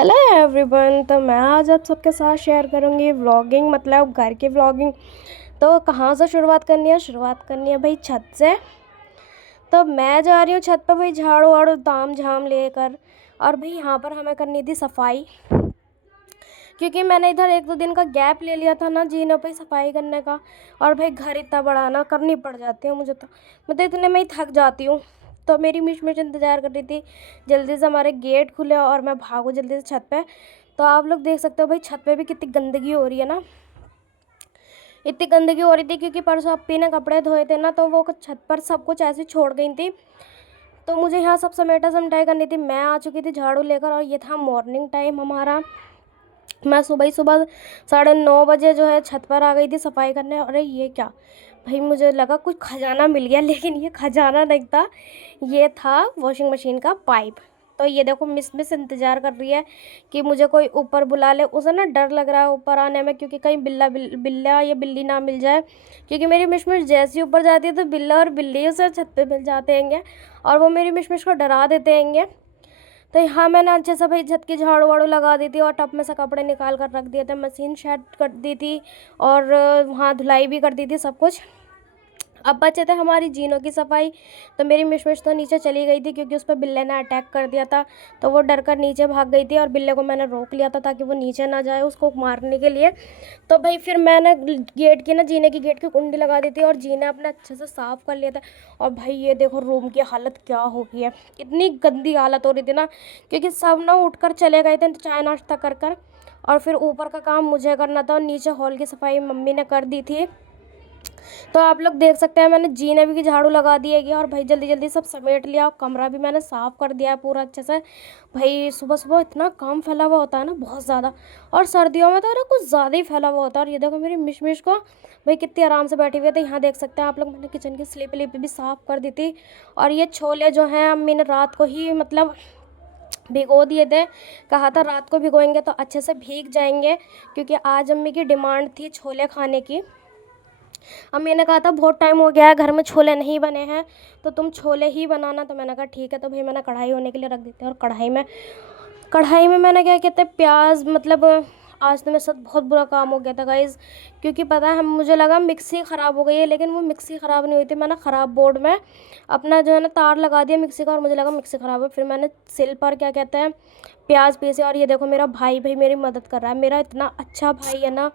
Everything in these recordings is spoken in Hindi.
Hello everyone. तो मैं आज आप सबके साथ शेयर करूंगी व्लॉगिंग, मतलब घर की व्लॉगिंग। तो कहाँ से शुरुआत करनी है भाई, छत से। तो मैं जा रही हूँ छत पर भाई, झाड़ू वाड़ू ताम झाम लेकर। और भाई यहाँ पर हमें करनी थी सफाई, क्योंकि मैंने इधर एक दो दिन का गैप ले लिया था ना जीनों पे सफाई करने का। और भाई घर इतना बड़ा ना, करनी पड़ जाती है मुझे तो, मैं तो इतने में ही थक जाती हूँ। तो मेरी मिश इंतज़ार कर रही थी जल्दी से हमारे गेट खुले और मैं भागूँ जल्दी से छत पे। तो आप लोग देख सकते हो भाई छत पे भी कितनी गंदगी हो रही है ना। इतनी गंदगी हो रही थी क्योंकि परसों अप्पी ने कपड़े धोए थे ना, तो वो छत पर सब कुछ ऐसे छोड़ गई थी। तो मुझे यहाँ सब समेटा समटाई करनी थी। मैं आ चुकी थी झाड़ू लेकर और ये था मॉर्निंग टाइम हमारा। मैं सुबह ही सुबह 9:30 बजे जो है छत पर आ गई थी सफाई करने। अरे ये क्या भाई, मुझे लगा कुछ खजाना मिल गया, लेकिन ये खजाना नहीं था, ये था वॉशिंग मशीन का पाइप। तो ये देखो मिस मिस इंतज़ार कर रही है कि मुझे कोई ऊपर बुला ले। उसे ना डर लग रहा है ऊपर आने में, क्योंकि कहीं बिल्ला या बिल्ली ना मिल जाए। क्योंकि मेरी मिशमिश जैसे ही ऊपर जाती है तो बिल्ला और बिल्ली उसे छत पे मिल जाते हैंगे और वो मेरी मिशमिश को डरा देते हैंगे। तो यहाँ मैंने अच्छे से भाई छत की झाड़ू वाड़ू लगा दी थी और टब में से कपड़े निकाल कर रख दिए थे, मशीन सेट कर दी थी और वहाँ धुलाई भी कर दी थी सब कुछ। अब बचे थे हमारी जीनों की सफाई। तो मेरी मिशमिश तो नीचे चली गई थी क्योंकि उस पर बिल्ले ने अटैक कर दिया था। तो वो डर कर नीचे भाग गई थी और बिल्ले को मैंने रोक लिया था ताकि वो नीचे ना जाए उसको मारने के लिए। तो भाई फिर मैंने गेट की ना, जीने की गेट की कुंडी लगा दी थी और जीने अपने अच्छे से साफ़ कर लिया था। और भाई ये देखो रूम की हालत क्या हो गई है, इतनी गंदी हालत हो रही थी ना, क्योंकि सब ना उठ कर चले गए थे चाय नाश्ता कर कर। और फिर ऊपर का काम मुझे करना था और नीचे हॉल की सफाई मम्मी ने कर दी थी। तो आप लोग देख सकते हैं मैंने जीने भी की झाड़ू लगा दी है और भाई जल्दी जल्दी सब समेट लिया और कमरा भी मैंने साफ़ कर दिया है पूरा अच्छे से। भाई सुबह सुबह इतना काम फैला हुआ होता है ना, बहुत ज़्यादा। और सर्दियों में तो ना कुछ ज़्यादा ही फैला हुआ होता है। और ये देखो मेरी मिशमिश को भाई कितनी आराम से बैठी हुई है। तो यहाँ देख सकते हैं आप लोग, मैंने किचन की स्लिप लिप भी साफ़ कर दी थी। और ये छोले जो हैं अम्मी ने रात को ही मतलब भिगो दिए थे, कहा था रात को भिगोएंगे तो अच्छे से भीग जाएंगे, क्योंकि आज अम्मी की डिमांड थी छोले खाने की। अब मैंने कहा था बहुत टाइम हो गया है घर में छोले नहीं बने हैं, तो तुम छोले ही बनाना। तो मैंने कहा ठीक है। तो भाई मैंने कढ़ाई होने के लिए रख दी थी और कढ़ाई में मैंने क्या कहते हैं प्याज, मतलब आज तो मेरे साथ बहुत बुरा काम हो गया था गाइज़। क्योंकि पता है मुझे लगा मिक्सी ख़राब हो गई है, लेकिन वो मिक्सी ख़राब नहीं हुई थी। मैंने ख़राब बोर्ड में अपना जो है ना तार लगा दिया मिक्सी का और मुझे लगा मिक्सी ख़राब है। फिर मैंने सिल पर क्या कहते हैं प्याज पीसे। और ये देखो मेरा भाई मेरी मदद कर रहा है। मेरा इतना अच्छा भाई है ना,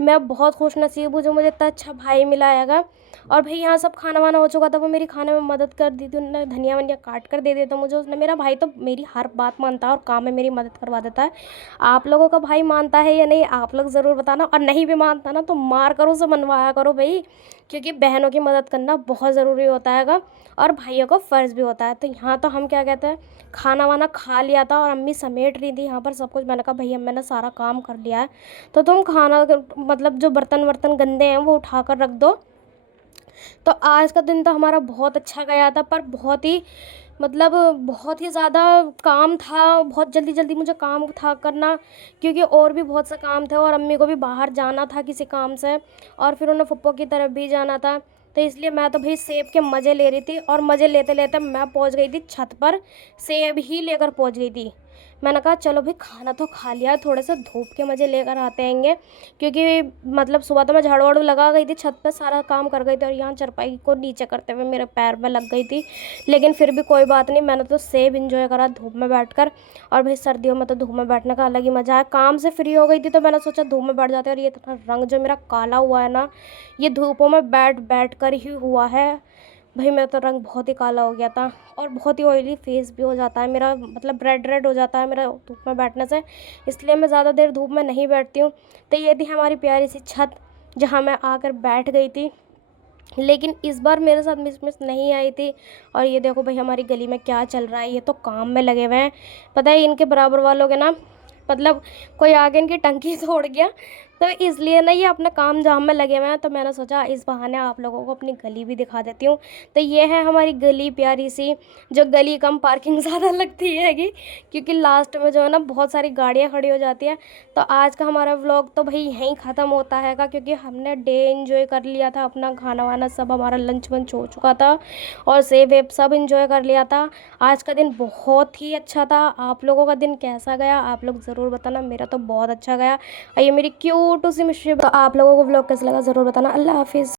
मैं बहुत खुशनसीब हूँ जो मुझे इतना अच्छा भाई मिला हैगा। और भाई यहाँ सब खाना वाना हो चुका था, वो मेरी खाने में मदद कर दी थी, उन्होंने धनिया वनिया काट कर दे दिया था मुझे उसने। मेरा भाई तो मेरी हर बात मानता है और काम में मेरी मदद करवा देता है। आप लोगों का भाई मानता है या नहीं, आप लोग ज़रूर बताना। और नहीं भी मानता ना तो मार करो उसे मनवाया करो भाई, क्योंकि बहनों की मदद करना बहुत ज़रूरी होता है और भाइयों का फ़र्ज़ भी होता है। तो यहाँ तो हम क्या कहते हैं खाना वाना खा लिया था और अम्मी समेट रही थी यहाँ पर सब कुछ। मैंने कहा भैया मैंने सारा काम कर लिया है, तो तुम खाना मतलब जो बर्तन वर्तन गंदे हैं वो उठा कर रख दो। तो आज का दिन तो हमारा बहुत अच्छा गया था, पर बहुत ही मतलब बहुत ही ज़्यादा काम था। बहुत जल्दी जल्दी मुझे काम था करना, क्योंकि और भी बहुत से काम थे और अम्मी को भी बाहर जाना था किसी काम से, और फिर उन्हें फुप्पो की तरफ भी जाना था। तो इसलिए मैं तो भाई सेब के मज़े ले रही थी और मज़े लेते लेते मैं पहुंच गई थी छत पर, सेब ही लेकर पहुंच गई थी। मैंने कहा चलो भाई खाना तो खा लिया, थोड़े से धूप के मज़े लेकर आते हैंगे। क्योंकि मतलब सुबह तो मैं झाड़ू वाड़ू लगा गई थी, छत पे सारा काम कर गई थी और यहाँ चारपाई को नीचे करते हुए मेरे पैर में लग गई थी। लेकिन फिर भी कोई बात नहीं, मैंने तो सेब इंजॉय करा धूप में बैठकर। और भाई सर्दियों में तो धूप में बैठने का अलग ही मज़ा है। काम से फ्री हो गई थी तो मैंने सोचा धूप में बैठ जाते। और ये इतना रंग जो मेरा काला हुआ है ना, ये धूपों में बैठ बैठ कर ही हुआ है। भाई मेरा तो रंग बहुत ही काला हो गया था और बहुत ही ऑयली फेस भी हो जाता है मेरा, मतलब रेड रेड हो जाता है मेरा धूप में बैठने से। इसलिए मैं ज़्यादा देर धूप में नहीं बैठती हूँ। तो ये थी हमारी प्यारी सी छत जहाँ मैं आकर बैठ गई थी। लेकिन इस बार मेरे साथ मिस नहीं आई थी। और ये देखो भाई हमारी गली में क्या चल रहा है, ये तो काम में लगे हुए हैं। पता है इनके बराबर वालों के ना, मतलब कोई आगे इनकी टंकी तोड़ गया तो इसलिए ना ये अपने काम धाम में लगे हुए हैं, तो मैंने सोचा इस बहाने आप लोगों को अपनी गली भी दिखा देती हूँ। तो ये है हमारी गली प्यारी सी, जो गली कम पार्किंग ज़्यादा लगती हैगी, क्योंकि लास्ट में जो है ना बहुत सारी गाड़ियाँ खड़ी हो जाती है। तो आज का हमारा व्लॉग तो भाई यहीं ख़त्म होता हैगा, क्योंकि हमने डे एंजॉय कर लिया था, अपना खाना वाना सब हमारा लंच वंच हो चुका था और सेब वेब सब इंजॉय कर लिया था। आज का दिन बहुत ही अच्छा था। आप लोगों का दिन कैसा गया आप लोग ज़रूर बताना, मेरा तो बहुत अच्छा गया। और ये मेरी क्यूट सी मिश्री। तो आप लोगों को व्लॉग कैसा लगा ज़रूर बताना। अल्लाह हाफिज़।